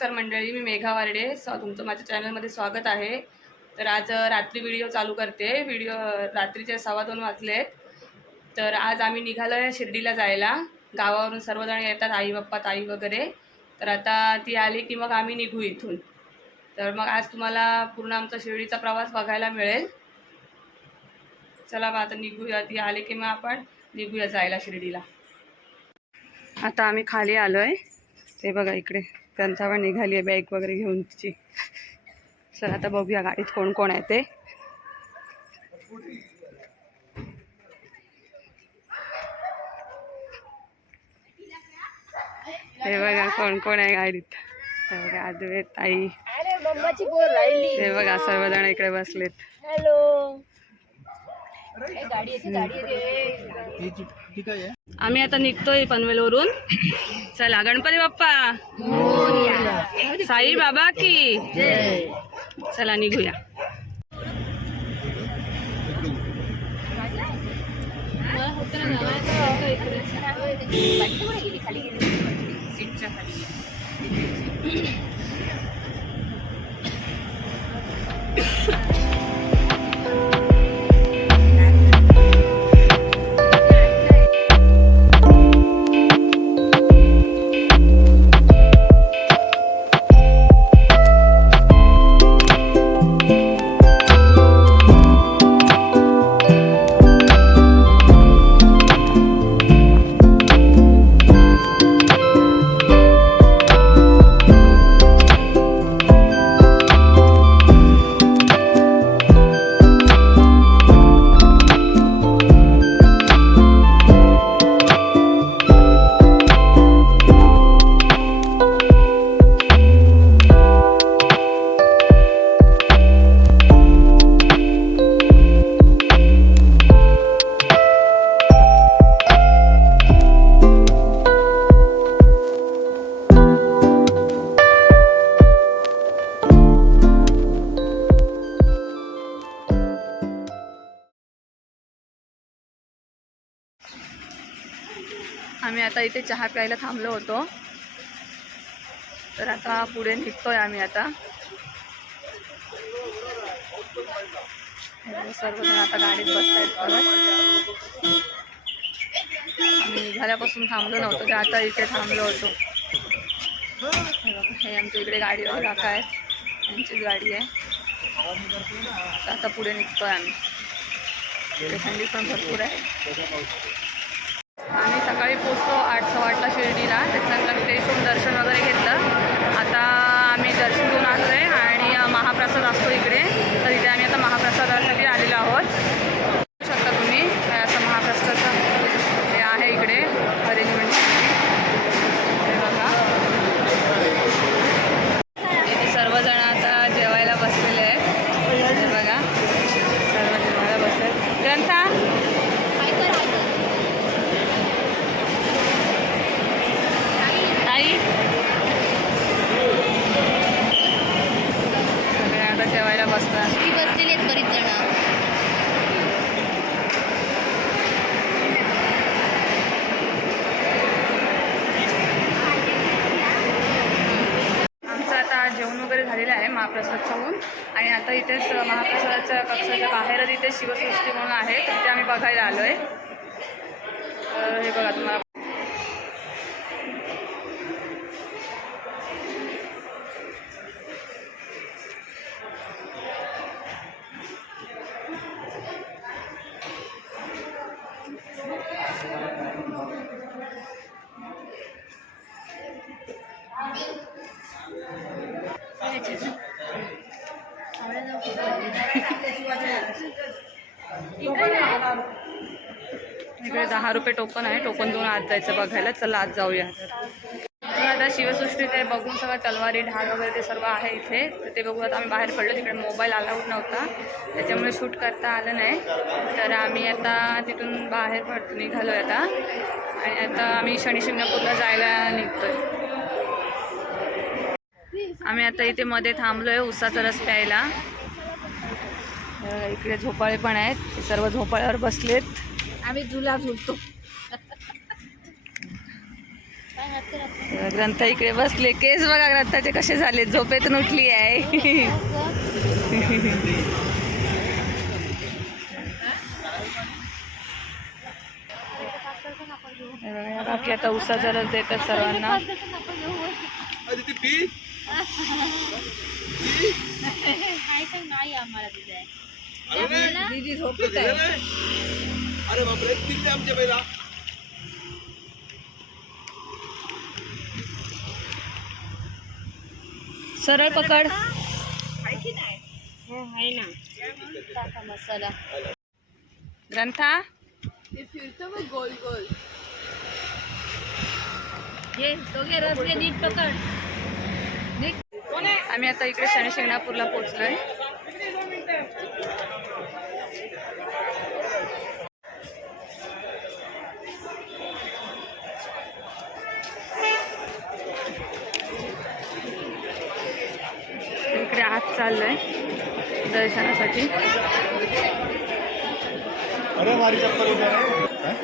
नमस्कार मंडळी, मी मेघा वार्डे. तुमचं माझ्या चॅनलमध्ये स्वागत आहे. तर आज रात्री व्हिडिओ चालू करते. रात्रीचे 2:15 वाजलेत. तर आज आम्ही निघालो आहे शिर्डीला जायला. गावावरून सर्वजण येतात, आई बाप्पा ताई वगैरे. तर आता ती आली की मग आम्ही निघू इथून. तर मग आज तुम्हाला पूर्ण आमचा शिर्डीचा प्रवास बघायला मिळेल. चला मग आता निघूया. ती आली की मग आपण निघूया जायला शिर्डीला. आता आम्ही खाली आलो आहे. ते बघा इकडे ग्रंथावर निघाली आहे बॅग वगैरे घेऊन तिची. चला आता बघूया गाडीत कोण कोण आहे ते. हे बघा कोण कोण आहे गाडीत. हे बघा अद्वैत ताई, हे बघा सर्वजण इकडे बसलेत. आम्ही आता निघतोय पनवेलवरून. चला गणपती बाप्पा, साई बाबा की. चला निघूया. आम्ही आता इथे चहा प्यायला थांबलो होतो. तर आता पुढे निघतोय आम्ही. आता सर्वजण आता गाडीत बसतायत. आम्ही निघाल्यापासून थांबलो नव्हतो, ते आता इथे थांबलो होतो. हे आमच्या इकडे गाडीवर काका आहे, यांचीच गाडी आहे. आता पुढे निघतोय आम्ही. थंडी पण भरपूर आहे. आम्ही सकाळी पोचतो 8:15 शिर्डीला. त्याच्यानंतर फ्रेश होऊन दर्शन वगैरे घेतलं. आता आम्ही दर्शन घेऊन आलो आहे आणि महाप्रसाद असतो इकडे. तर इथे आम्ही आता महाप्रसादासाठी आलेलो आहोत. बघू शकता तुम्ही काय असं महाप्रसादाचं हे आहे इकडे अरेंजमेंट. हे बघा इथे सर्वजण आता जेवायला बसलेले आहेत. हे बघा सर्व जेवायला बसले. ग्रंथा जेवायला बसतात. बसलेले आहेत बरीच जण. आमचं आता जेवण वगैरे झालेलं आहे महाप्रसाद खाऊन. आणि आता इथेच महाप्रसादाच्या कक्षाच्या बाहेरच इथे शिवसृष्टी म्हणून आहे, तर तिथे आम्ही बघायला आलो आहे. तर हे बघा तुम्हाला इकडे 10 रुपये टोकन आहे. टोकन देऊन आत जायचं बघायला. चला आत जाऊया. तर आता शिवसृष्टी ते बघून सगळं तलवारी ढाल वगैरे ते सर्व आहे इथे. तर ते बघून आता आम्ही बाहेर पडलो. तिकडे मोबाईल अलाउड नव्हता, त्याच्यामुळे शूट करता आलं नाही. तर आम्ही आता तिथून बाहेर निघालो आता. आणि आता आम्ही शनी शिंगणापूरला जायला निघतोय. आम्ही आता इथे मध्ये थांबलो आहे उसाचा रस प्यायला. इकडे झोपाळे पण आहेत, ते सर्व झोपाळ्यावर बसलेत. आम्ही झुला झुलतो. ग्रंथा इकडे बसले. केस बघा ग्रंथाचे कसे झाले, झोपेतून उठली आहे. बाकी आता उसाचा रस देतात सर्वांना. दीदी झोपेत आहे. अरे बापरे, किती आमच्या पहिला सरळ पकड. मसाला ग्रंथा फिरतो मग गोल गोल. ये दोघे रस घे, नीट पकड. आम्ही आता इकडे शनी शिंगणापूरला पोहोचलोय. इकडे आत चाललोय दर्शनासाठी. अरे हमारी चप्पल उधर है.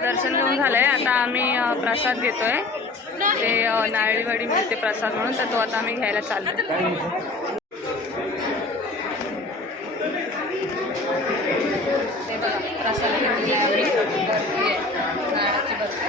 दर्शन घेऊन झालंय. आता आम्ही प्रसाद घेतोय. ते नारळीवाडी मिळते प्रसाद म्हणून, तर तो आता आम्ही घ्यायला चाललो. ते बघा प्रसाद घेतली आहे. बर्फी आहे, नारळाची बर्फी.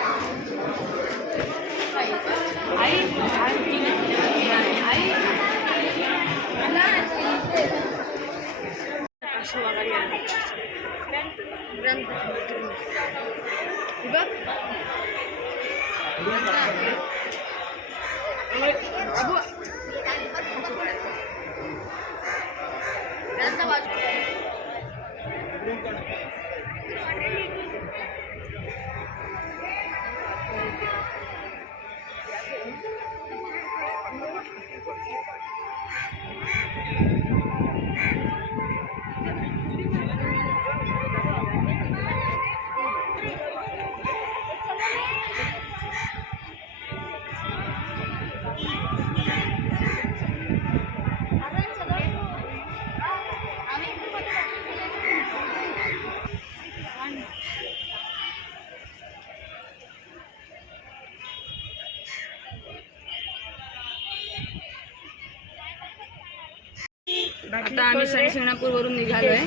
आता आम्ही शनी शिंगणापूरवरून निघालोय.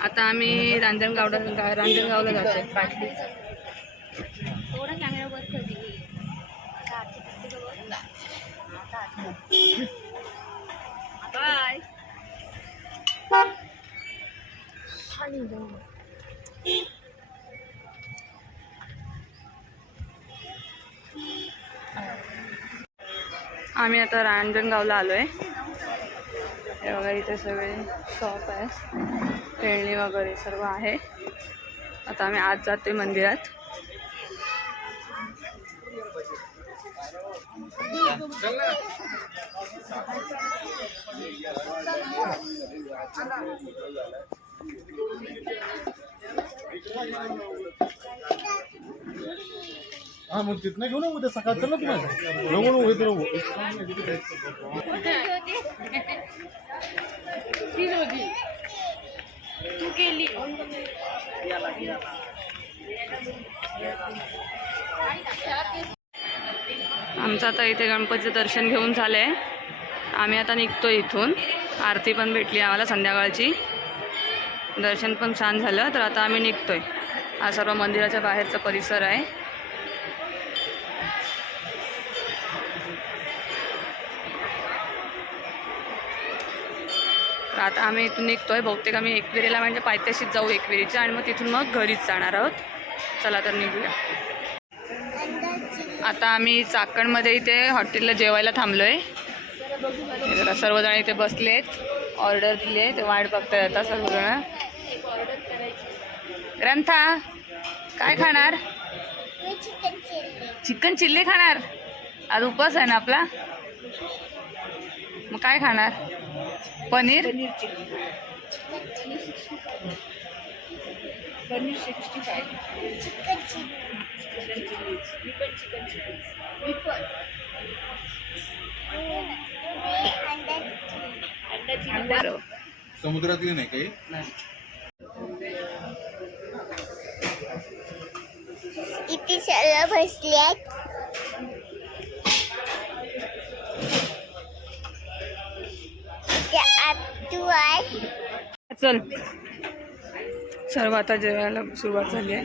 आता आम्ही रांजणगावला जातोय. थोडा कॅमेरा वर कर. बाय. आम्ही आता रांजणगावला आलो आहे. हे बघा इथे सगळे शॉप आहे, खेळणी वगैरे सर्व आहे. आता आम्ही आज जाते मंदिरात. हा मग तिथनं घेऊ ना उद्या सकाळ चल ना तुम्हाला नको नको इथं नको. ती होती. तू गेली. आमचं आता इथे गणपतीचं दर्शन घेऊन झालं आहे. आम्ही आता निघतो इथून. आरती पण भेटली आम्हाला संध्याकाळची, दर्शन पण छान झालं. तर आता आम्ही निघतोय. हा सर्व मंदिराच्या बाहेरचा परिसर आहे. तर आता आम्ही इथून निघतोय. बहुतेक आम्ही एकविरीला म्हणजे पायथ्याशीच जाऊ एकविरीच्या, आणि मग तिथून मग घरीच जाणार आहोत. चला तर निघूया. आता आम्ही चाकणमध्ये इथे हॉटेलला जेवायला थांबलो आहे. जरा सर्वजण इथे बसलेत, ऑर्डर दिली आहे, ते वाट बघताय आता सर्वजण. ग्रंथा काय खाणार? चिकन चिल्ली खाणार. आज उपवास आहे ना आपला, मग काय खाणार? पनीर. पनीर 65. समुद्रातली नाही काही. इथे सर्व बसल्यात. चल सर्व आता जेवायला सुरुवात झाली आहे.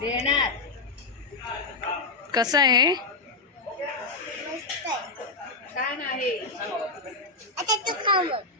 देणार. कसं आहे? छान आहे. आता तू खा मग.